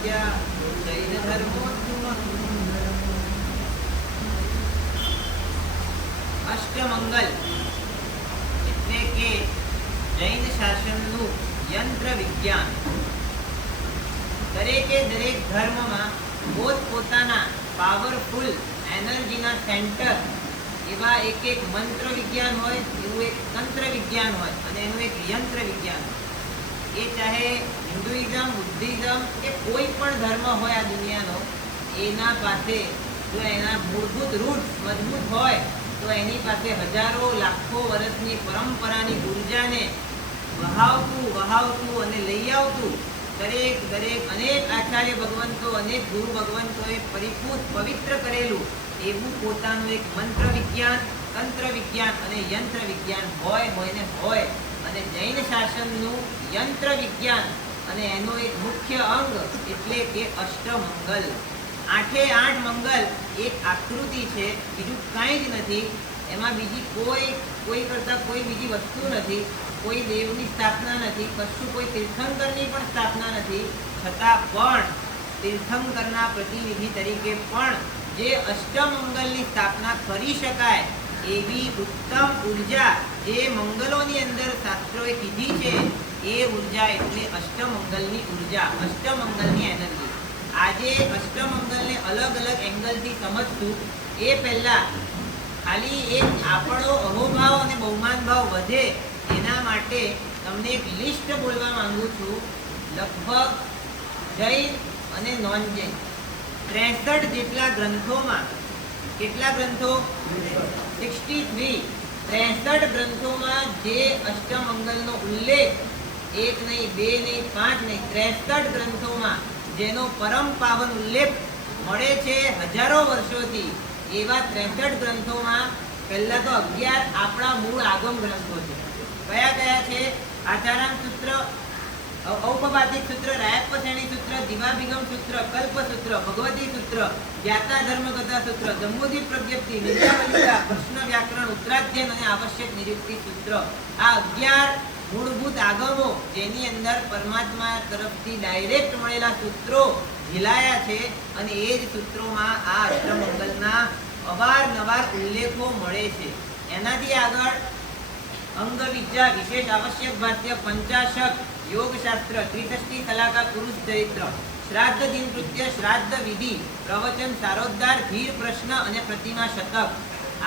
વિદ્યા જૈન અષ્ટમંગલ એટલે કે જૈન શાસનનું યંત્ર વિજ્ઞાન. દરેકે દરેક ધર્મમાં પોતપોતાના પાવરફુલ એનર્જીના સેન્ટર એવા એક એક મંત્ર વિજ્ઞાન હોય, એવું એક તંત્ર વિજ્ઞાન હોય અને એનું એક યંત્ર વિજ્ઞાન હોય. એ ચાહે હિન્દુઇઝમ, બુદ્ધિઝમ કે કોઈ પણ ધર્મ હોય આ દુનિયાનો, એના પાસે જો એના મૂળભૂત રૂટ મજબૂત હોય તો એની પાસે હજારો લાખો વર્ષની પરંપરાની ઉર્જાને વહાવતું અને લઈ આવતું દરેક અનેક આચાર્ય ભગવંતો, અનેક ગુરુ ભગવંતોએ પરિપૂર્ણ પવિત્ર કરેલું એવું પોતાનું એક મંત્ર વિજ્ઞાન, તંત્ર વિજ્ઞાન અને યંત્ર વિજ્ઞાન હોય. અને જૈન શાસનનું યંત્ર વિજ્ઞાન અને એનો એક મુખ્ય અંગ એટલે કે અષ્ટમંગલ. 8 મંગલ એક આકૃતિ છે, બીજું કાંઈ જ નથી. એમાં બીજી કોઈ કરતા કોઈ બીજી વસ્તુ નથી, કોઈ દેવની સ્થાપના નથી, કશું કોઈ તીર્થંકરની પણ સ્થાપના નથી. છતાં પણ તીર્થંકરના પ્રતિનિધિ તરીકે પણ જે અષ્ટમંગલની સ્થાપના કરી શકાય એવી ઉત્તમ ઉર્જા જે મંગલોની અંદર શાસ્ત્રોએ કીધી છે, એ ઉર્જા એટલે અષ્ટમંગલની ઉર્જા, અષ્ટમંગલની એનર્જી. આજે અષ્ટમંગલને અલગ અલગ એંગલથી સમજતું એ પહેલા ખાલી એક આપણો અહોભાવ અને બહુમાન ભાવ વધે એના માટે તમને એક લિસ્ટ બોલવા માંગુ છું. લગભગ જૈન અને નોન જૈન 63 જેટલા ગ્રંથોમાં, કેટલા ગ્રંથો? 63. 63 ગ્રંથોમાં જે અષ્ટમંગલનો ઉલ્લેખ 1 નહીં, 2 નહીં, 5 નહીં, 63 ગ્રંથોમાં જેનો પરમ પાવન ઉલ્લેખ મળે છે હજારો વર્ષોથી, એવા 63 ગ્રંથોમાં પહેલા તો 11 આપણા મૂળ આગમ ગ્રંથો છે. કયા છે? આચારામ સૂત્ર, ઔપપાતિક સૂત્ર, રાયપસેણી સૂત્ર, દિવાભિગમ સૂત્ર, કલ્પ સૂત્ર, ભગવતી સૂત્ર, જ્ઞાતા ધર્મકથા સૂત્ર, જંબુદ્વીપ પ્રજ્ઞપ્તિ, નિર્યાવલિકા, પ્રશ્ન વ્યાકરણ, ઉત્તરાધ્યયન અને આવશ્યક નિરુક્તિ સૂત્ર. આ 11 મૂળભૂત આગમો જેની અંદર પરમાત્મા તરફથી ડાયરેક્ટ મળેલા સૂત્રો ઝીલાયા છે અને એ જ સૂત્રોમાં આ અષ્ટમંગલના અવારનવાર ઉલ્લેખો મળે છે. એનાથી આગળ અંગ વિદ્યા, વિશેષ આવશ્યક ભાષ્ય, પંચાશક, યોગશાસ્ત્ર, ત્રિષષ્ટિ સલાકા, પુરુષ ચરિત્ર, શ્રાદ્ધ દિન કૃત્ય, શ્રાદ્ધ વિધિ, પ્રવચન, સારોદ્ધાર, ધીર પ્રશ્ન અને પ્રતિમા શતક.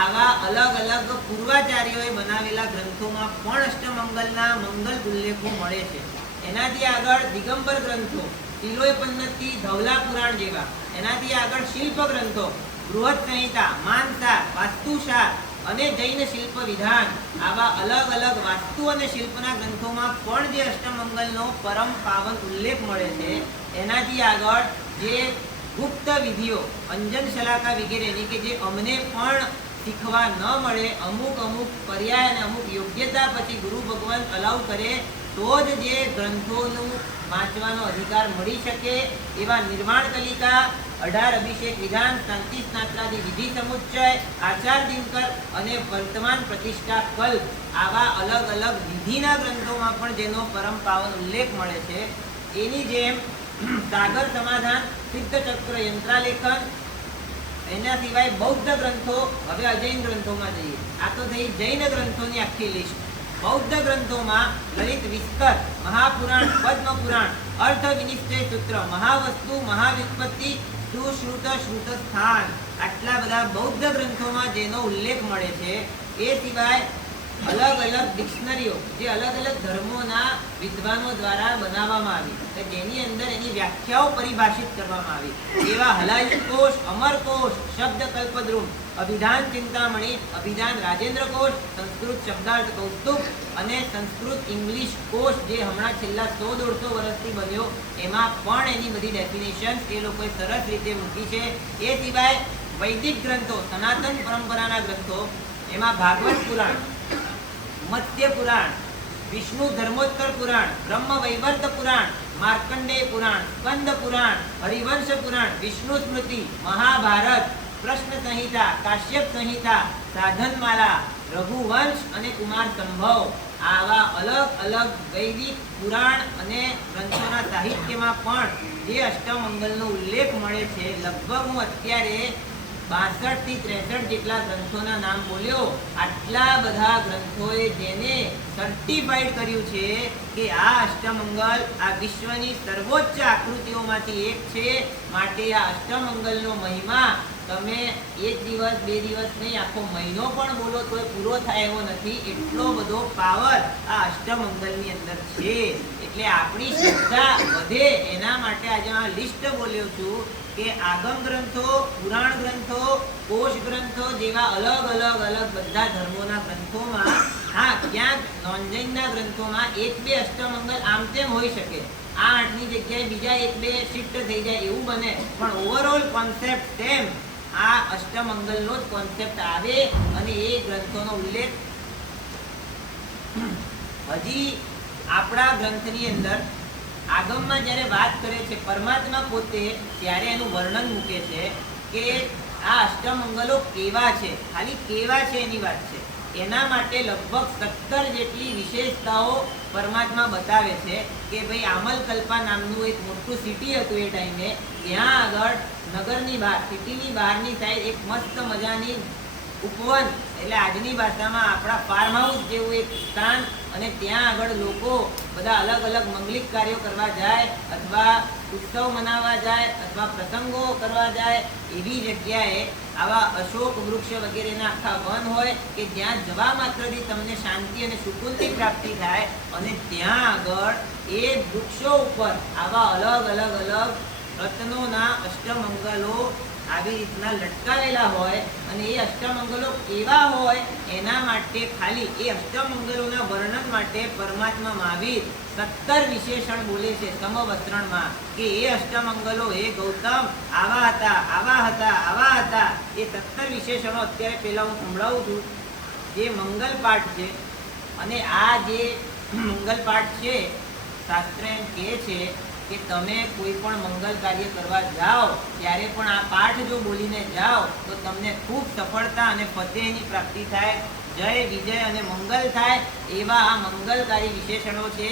આવા અલગ અલગ પૂર્વાચાર્યોએ બનાવેલા ગ્રંથોમાં પણ અષ્ટમંગલના મંગલ ઉલ્લેખો મળે છે. એનાથી આગળ દિગંબર ગ્રંથો, તિલોય પન્નતિ, ધવલા પુરાણ જેવા. એનાથી આગળ શિલ્પ ગ્રંથો, બૃહદ સંહિતા, માનસાર, વાસ્તુશાર અને જૈન શિલ્પ વિધાન. આવા અલગ અલગ વાસ્તુ અને શિલ્પના ગ્રંથોમાં પણ જે અષ્ટમંગલનો પરમ પાવન ઉલ્લેખ મળે છે. એનાથી આગળ જે ગુપ્ત વિધિઓ, અંજન શલાકા વગેરેની કે જે અમને પણ શીખવા ન મળે, અમુક પર્યાય અને અમુક યોગ્યતા પછી ગુરુ ભગવાન અલાઉ કરે તો જ જે ગ્રંથોનું વાંચવાનો અધિકાર મળી શકે, એવા નિર્માણ કલિકા, 18 અભિષેક વિધાન, શાંતિ સ્નાત્રાદિ વિધિ સમુચ્ચય, આચાર દિનકર અને વર્તમાન પ્રતિષ્ઠા કલ્પ. આવા અલગ અલગ વિધિના ગ્રંથોમાં પણ જેનો પરમ પાવન ઉલ્લેખ મળે છે. એની જેમ સાગર સમાધાન, સિદ્ધ ચક્ર યંત્રાલેખન, એના સિવાય બૌદ્ધ ગ્રંથો. હવે અજૈન ગ્રંથોમાં જઈએ. આ તો થઈ જૈન ગ્રંથોની આખી લિસ્ટ. બૌદ્ધ ગ્રંથોમાં લલિત વિસ્તર, મહાપુરાણ, પદ્મ પુરાણ, અર્થ વિનિશ્ચય સૂત્ર, મહાવસ્તુ, મહાવ્યુત્પત્તિ, સુશ્રુત, શ્રુત સ્થાન. આટલા બધા બૌદ્ધ ગ્રંથોમાં જેનો ઉલ્લેખ મળે છે. એ સિવાય અલગ અલગ ડિક્શનરીઓ જે અલગ અલગ ધર્મોના વિદ્વાનો દ્વારા બનાવવામાં આવી, કે જેની અંદર એની વ્યાખ્યાઓ પરિભાષિત કરવામાં આવી. એવા હલાયુગ કોશ, અમરકોશ, શબ્દ કલ્પદ્રુમ, અભિધાન ચિંતામણી, અભિધાન રાજેન્દ્ર કોશ, સંસ્કૃત શબ્દાર્થ કૌસ્તુભ અને સંસ્કૃત ઇંગ્લિશ કોશ જે હમણાં છેલ્લા 100-150 વર્ષથી બન્યો, એમાં પણ એની બધી ડેફિનેશન એ લોકોએ સરસ રીતે મૂકી છે. એ સિવાય વૈદિક ગ્રંથો, સનાતન પરંપરાના ગ્રંથો, એમાં ભાગવત પુરાણ, મત્સ્ય પુરાણ, વિષ્ણુ ધર્મોત્તર પુરાણ, બ્રહ્મ વૈવર્ત પુરાણ, માર્કંડેય પુરાણ, સ્કંદ પુરાણ, હરિવંશ પુરાણ, વિષ્ણુ સ્મૃતિ, મહાભારત, પ્રશ્ન સંહિતા, કાશ્યપ સંહિતા, સાધનમાલા, રઘુવંશ અને કુમાર સંભવ. આવા અલગ અલગ વૈદિક પુરાણ અને ગ્રંથોના સાહિત્યમાં પણ જે અષ્ટમંગલનો ઉલ્લેખ મળે છે. લગભગ હું અત્યારે 62 થી 63 જેટલા ગ્રંથોના નામ બોલ્યો. આટલા બધા ગ્રંથોએ જેને સર્ટિફાઈડ કર્યું છે કે આ અષ્ટમંગલ આ વિશ્વની સર્વોચ્ચ આકૃતિઓમાંથી એક છે. માટે આ અષ્ટમંગલનો મહિમા તમે એક દિવસ બે દિવસ નહીં, આખો મહિનો પણ બોલો તો પૂરો થાય એવો નથી. એટલો બધો પાવર આ અષ્ટમંગલની અંદર છે. એટલે આપણી શ્રદ્ધા વધે એના માટે આજે આ લિસ્ટ બોલ્યો છું કે આગમ ગ્રંથો, પુરાણ ગ્રંથો, કોશ ગ્રંથો જેવા અલગ અલગ અલગ બધા ધર્મોના ગ્રંથોમાં, હા ક્યાંક નોન જૈનના ગ્રંથોમાં એક બે અષ્ટમંગલ આમ તેમ હોઈ શકે, આ 8ની જગ્યાએ બીજા એક બે શિફ્ટ થઈ જાય એવું બને, પણ ઓવરઓલ કોન્સેપ્ટ સેમ આ અષ્ટમંગલનો જ કોન્સેપ્ટ આવે. અને એ ગ્રંથોનો ઉલ્લેખ હજી આપણા ગ્રંથની અંદર આગમમાં જ્યારે વાત કરે છે પરમાત્મા પોતે, ત્યારે એનું વર્ણન મૂકે છે કે આ અષ્ટમંગલો કેવા છે, ખાલી કેવા છે એની વાત છે. એના માટે લગભગ 17 જેટલી વિશેષતાઓ પરમાત્મા બતાવે છે કે ભાઈ આમલકલ્પા નામનું એક મોટું સિટી હતું એ ટાઈમે, ત્યાં આગળ નગરની બહાર, સિટીની બહારની સાઈડ એક મસ્ત મજાની ઉપવન, એટલે આજની ભાષામાં આપણા ફાર્મ હાઉસ જેવું એક સ્થાન, અને ત્યાં આગળ લોકો બધા અલગ અલગ મંગલિક કાર્યો કરવા જાય, અથવા ઉત્સવ મનાવવા જાય, અથવા પ્રસંગો કરવા જાય, એવી જગ્યાએ આવા અશોક વૃક્ષ વગેરેના આખા વન હોય કે જ્યાં જવા માત્રથી તમને શાંતિ અને સુકૂનની પ્રાપ્તિ થાય. અને ત્યાં આગળ એ વૃક્ષો ઉપર આવા અલગ અલગ અલગ રત્નોના અષ્ટમંગલો આવી રીતના લટકાવેલા હોય. અને એ અષ્ટમંગલો કેવા હોય એના માટે, ખાલી એ અષ્ટમંગલોના વર્ણન માટે પરમાત્મા મહાવીર 17 વિશેષણ બોલે છે સમવસ્ત્રણમાં કે એ અષ્ટમંગલો હે ગૌતમ આવા હતા, આવા હતા, આવા હતા. એ 17 વિશેષણો અત્યારે પહેલા હું સંભળાવું છું, જે મંગલ પાઠ છે. અને આ જે મંગલ પાઠ છે, શાસ્ત્ર એમ કહે છે કે તમે કોઈ પણ મંગલ કાર્ય કરવા જાઓ ત્યારે પણ આ પાઠ જો બોલીને જાઓ તો તમને ખૂબ સફળતા અને ફતેહની પ્રાપ્તિ થાય, જય વિજય અને મંગલ થાય. એવા આ મંગલકારી વિશેષણો છે.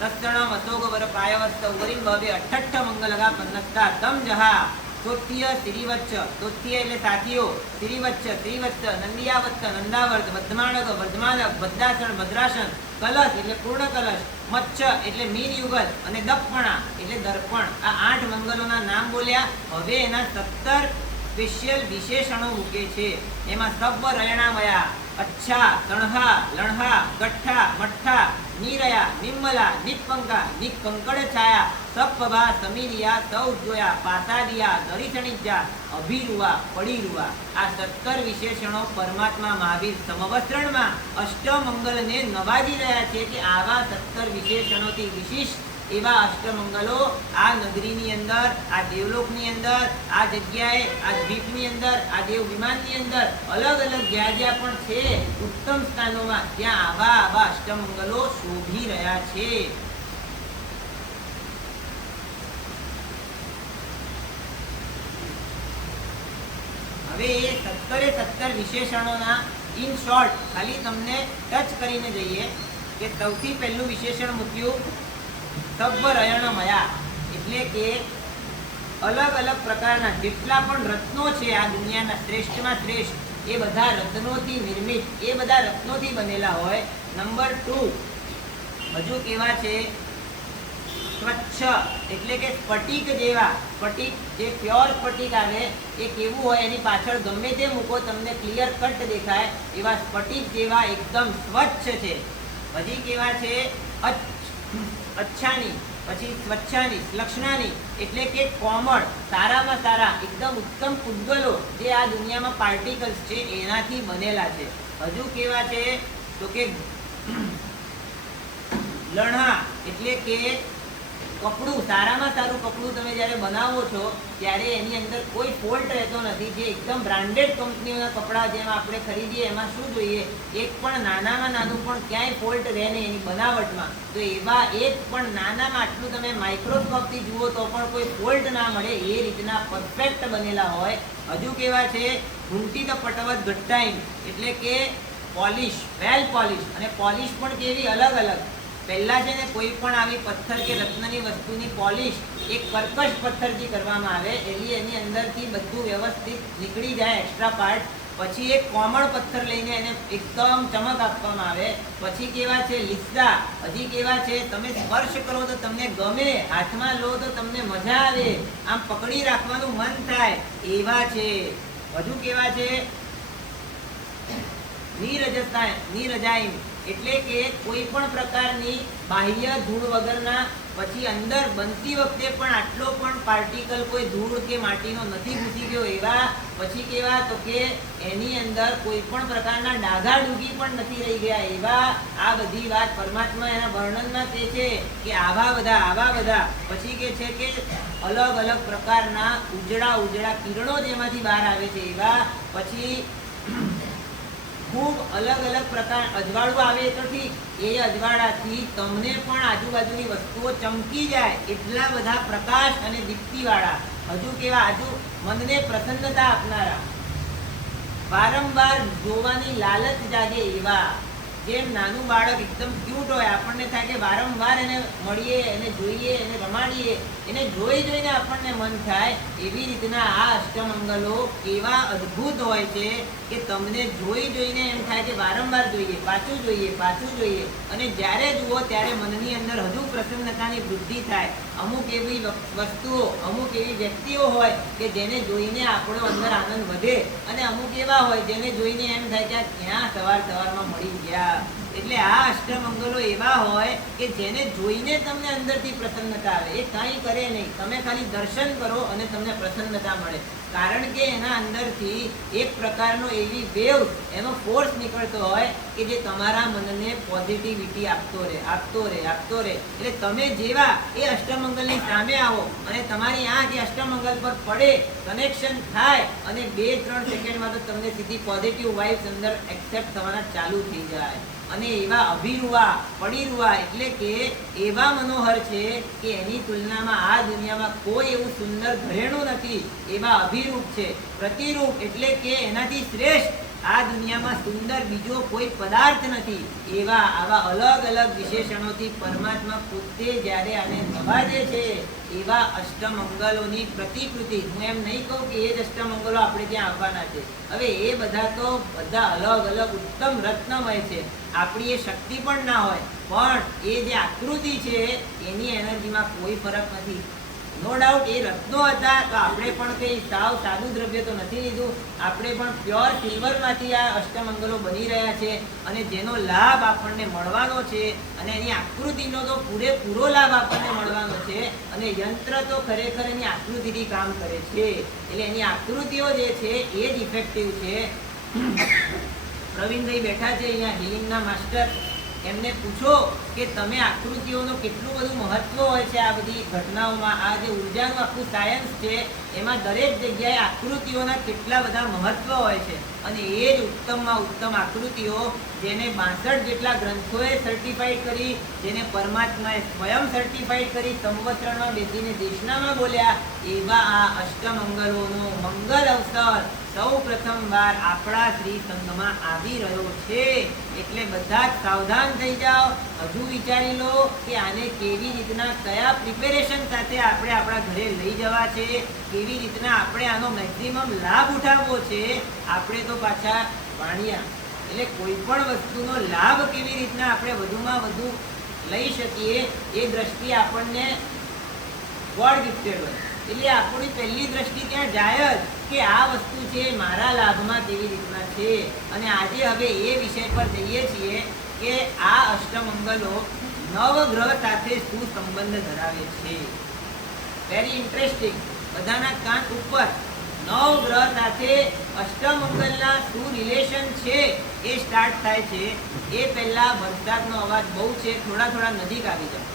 તત્સણમ અશોક વર પાયવસ્ત ઉવરીમ ભવે અઠ્ઠ મંગલગા પન્નસ્તા તમ જહા તોત્ય શ્રીવચ્ચ, તોત્ય એટલે સાથીઓ, શ્રીવચ્ચ શ્રીવચ્ચ, નંદિયાવત્ત નંદાવર્ત, વર્ધમાનક વર્ધમાનક, ભદ્રાસન ભદ્રાસન, કલશ એટલે પૂર્ણ કલશ, મચ્છ એટલે મીન યુગલ, અને દર્પણા એટલે દર્પણ. આ 8 મંગલોના નામ બોલ્યા. હવે એના 17 સ્પેશિયલ વિશેષણો મૂકે છે. એમાં સબ્બ રયણામયા, અચ્છા, તણહા, લણહા, ગઠ્ઠા, મઠ્ઠા, નીરયા, નિમ્મલા, નિપંકા, નિકંકડ છાયા, સપ્પભા, સમીરિયા, સૌજ્જોયા, પાસાદિયા, દરિસણિજ્જા, અભિરુવા, પડીરુવા. આ 17 વિશેષણો પરમાત્મા મહાવીર સમવસ્ત્રણમાં અષ્ટમંગલને નવાજી રહ્યા છે કે આવા 17 વિશેષણોથી વિશિષ્ટ એવા અષ્ટમંગલો આ નગરીની અંદર, આ દેવલોકની અંદર, આ જગ્યાએ, આ દ્વીપની અંદર, આ દેવ વિમાનની અંદર, અલગ અલગ જ્યાં જ્યાં પણ છે ઉત્તમ સ્થાનોમાં, ત્યાં આવા આવા અષ્ટમંગલો શોભી રહ્યા છે. હવે એ 17 વિશેષણોના ઇન શોર્ટ ખાલી તમને ટચ કરીને જઈએ કે સૌથી પહેલું વિશેષણ મૂક્યું સબ્બ રયણમયા, એટલે કે અલગ અલગ પ્રકારના જેટલા પણ રત્નો છે આ દુનિયાના શ્રેષ્ઠમાં શ્રેષ્ઠ, એ બધા રત્નોથી નિર્મિત, એ બધા રત્નોથી બનેલા હોય. નંબર 2 હજુ કેવા છે? સ્વચ્છ, એટલે કે સ્ફટિક જેવા. સ્ફટિક જે પ્યોર સ્ફટિક આવે એ કેવું હોય, એની પાછળ ગમે તે મૂકો તમને ક્લિયર કટ દેખાય એવા સ્ફટિક જેવા એકદમ સ્વચ્છ છે. હજી કેવા છે? અચ્છાની, પછી સ્વચ્છાની, લક્ષણાની, એટલે કે કોમળ, સારામાં સારા, એકદમ ઉત્તમ પૂતગલો જે આ દુનિયામાં પાર્ટિકલ્સ છે એનાથી બનેલા છે. હજુ કેવા છે? તો કે લણહા, એટલે કે કપડું, સારામાં સારું કપડું તમે જ્યારે બનાવો છો ત્યારે એની અંદર કોઈ ફોલ્ટ રહેતો નથી. જે એકદમ બ્રાન્ડેડ કંપનીઓના કપડાં જેમ આપણે ખરીદીએ એમાં શું જોઈએ? એક પણ નાનામાં નાનું પણ ક્યાંય ફોલ્ટ રહે નહીં એની બનાવટમાં. તો એવા એક પણ નાનામાં આટલું તમે માઇક્રોસ્કોપથી જુઓ તો પણ કોઈ ફોલ્ટ ના મળે એ રીતના પરફેક્ટ બનેલા હોય. હજુ કેવા છે? ઘૂંટી ધ પટવત ઘટ્ટાઈમ, એટલે કે પોલિશ, વેલ પોલિશ. અને પોલિશ પણ કેવી અલગ અલગ. પહેલા છે ને કોઈ પણ આવી પથ્થર કે રત્નની વસ્તુની પોલિશ એક કર્કશ પથ્થરથી કરવામાં આવે, એની અંદરથી બધું વ્યવસ્થિત નીકળી જાય એક્સ્ટ્રા પાર્ટ. પછી એક કોમળ પથ્થર લઈને એને એકદમ ચમક આપવામાં આવે. પછી કેવા છે લીસા, હજી કેવા છે તમે સ્પર્શ કરો તો તમને ગમે, હાથમાં લો તો તમને મજા આવે, આમ પકડી રાખવાનું મન થાય એવા છે. હજુ કેવા છે નીરજાઈમ, એટલે કે કોઈ પણ પ્રકારની બાહ્ય ધૂળ વગરના. પછી અંદર બનતી વખતે પણ આટલો પણ પાર્ટિકલ કોઈ ધૂળ કે માટીનો નથી ઘૂસી ગયો એવા. પછી કેવા તો કે એની અંદર કોઈ પણ પ્રકારના ડાઘા ડૂગી પણ નથી રહી ગયા એવા. આ બધી વાત પરમાત્મા એના વર્ણનમાં તે છે કે આવા બધા. પછી કે છે કે અલગ અલગ પ્રકારના ઉજળા કિરણો જેમાંથી બહાર આવે છે એવા. પછી ખૂબ અલગ અલગ પ્રકાર અજવાળું આવે તો ઠીક, એ અજવાળાથી તમને પણ આજુબાજુની વસ્તુઓ ચમકી જાય એટલા બધા પ્રકાશ અને દીપ્તિવાળા. હજુ કેવા, હજુ મનને પ્રસન્નતા આપનારા, વારંવાર જોવાની લાલચ જાગે એવા. જેમ નાનું બાળક એકદમ ક્યુટ હોય, આપણને થાય કે વારંવાર એને મળીએ, એને જોઈએ, એને રમાડીએ, એને જોઈને આપણને મન થાય. એવી રીતના આ અષ્ટમંગલો એવા અદ્ભુત હોય છે કે તમને જોઈને એમ થાય કે વારંવાર જોઈએ, પાછું જોઈએ. અને જ્યારે જુઓ ત્યારે મનની અંદર હજુ પ્રસન્નતાની વૃદ્ધિ થાય. અમુક એવી વસ્તુઓ, અમુક એવી વ્યક્તિઓ હોય કે જેને જોઈને આપણો અંદર આનંદ વધે, અને અમુક એવા હોય જેને જોઈને એમ થાય કે ક્યાં સવારમાં મળી ગયા. એટલે આ અષ્ટમંગલો એવા હોય કે જેને જોઈને તમને અંદરથી પ્રસન્નતા આવે. એ કાંઈ કરે નહીં, તમે ખાલી દર્શન કરો અને તમને પ્રસન્નતા મળે. કારણ કે એના અંદરથી એક પ્રકારનો એવી વેવ, એનો ફોર્સ નીકળતો હોય કે જે તમારા મનને પોઝિટિવિટી આપતો રહે. એટલે તમે જેવા એ અષ્ટમંગલની સામે આવો અને તમારી આંખ એ અષ્ટમંગલ પર પડે, કનેક્શન થાય, અને 2-3 સેકન્ડમાં તો તમને સીધી પોઝિટિવ વાઇબ્સ અંદર એક્સેપ્ટ થવાના ચાલુ થઈ જાય. અને એવા અભિરુવા, પડીરુવા, એટલે કે એવા મનોહર છે કે એની તુલનામાં આ દુનિયામાં કોઈ એવું સુંદર ઘરેણું નથી. એવા અભિરૂપ છે. પ્રતિરૂપ એટલે કે એનાથી શ્રેષ્ઠ આ દુનિયામાં સુંદર બીજો કોઈ પદાર્થ નથી. એવા આવા અલગ અલગ વિશેષણોથી પરમાત્મા પોતે જ્યારે આને નવાજે છે, એવા અષ્ટમંગલોની પ્રતિકૃતિ. હું એમ નહીં કહું કે એ જ અષ્ટમંગલો આપણે ત્યાં આવવાના છે. હવે એ બધા અલગ અલગ ઉત્તમ રત્નમય છે. આપણી એ શક્તિ પણ ના હોય, પણ એ જે આકૃતિ છે એની એનર્જીમાં કોઈ ફરક નથી. નો ડાઉટ એ રત્નો હતા તો આપણે પણ કંઈ સાવ સાદું દ્રવ્ય તો નથી લીધું. આપણે પણ પ્યોર સિલ્વરમાંથી આ અષ્ટમંગલો બની રહ્યા છે, અને જેનો લાભ આપણને મળવાનો છે, અને એની આકૃતિનો તો પૂરેપૂરો લાભ આપણને મળવાનો છે. અને યંત્ર તો ખરેખર એની આકૃતિથી કામ કરે છે. એટલે એની આકૃતિઓ જે છે એ જ ઇફેક્ટિવ છે. પ્રવીણભાઈ બેઠા છે અહીંયા, હિલિંગના માસ્ટર. એમને પૂછો કે તમે આકૃતિઓનું કેટલું બધું મહત્વ હોય છે આ બધી ઘટનાઓમાં. આ જે ઉર્જાનું આખું સાયન્સ છે એમાં દરેક જગ્યાએ આકૃતિઓના કેટલા બધા મહત્વ હોય છે. અને એ જ ઉત્તમમાં ઉત્તમ આકૃતિઓ જેને 62 જેટલા ગ્રંથોએ સર્ટિફાઈડ કરી, જેને પરમાત્માએ સ્વયં સર્ટિફાઈડ કરી, સંવત્સરમાં બેસીને દેશનામાં બોલ્યા, એવા આ અષ્ટમંગલોનો મંગલ અવસર સૌ પ્રથમવાર આપણા શ્રી સંઘમાં આવી રહ્યો છે. એટલે બધા જ સાવધાન થઈ જાઓ. હજુ વિચારી લો કે આને કેવી રીતના, કયા પ્રિપેરેશન સાથે આપણે આપણા ઘરે લઈ જવા છે, કેવી રીતના આપણે આનો મેક્સિમમ લાભ ઉઠાવવો છે. આપણે તો પાછા વાણિયા, એટલે કોઈ પણ વસ્તુનો લાભ કેવી રીતના આપણે વધુમાં વધુ લઈ શકીએ એ દ્રષ્ટિ આપણને ગોડ ગિફ્ટેડ હોય. એટલે આપણી પહેલી દ્રષ્ટિ ત્યાં જાય જ કે આ વસ્તુ છે મારા લાભમાં કેવી રીતના છે. અને આજે હવે એ વિષય પર જઈએ છીએ કે આ અષ્ટમંગલો નવગ્રહ સાથે શું સંબંધ ધરાવે છે. Very interesting. બધાના કાન ઉપર નવગ્રહ સાથે અષ્ટમંગલના શું રિલેશન છે એ સ્ટાર્ટ થાય છે. એ પહેલા વરસાદનો અવાજ બહુ છે, થોડા નજીક આવી જાય.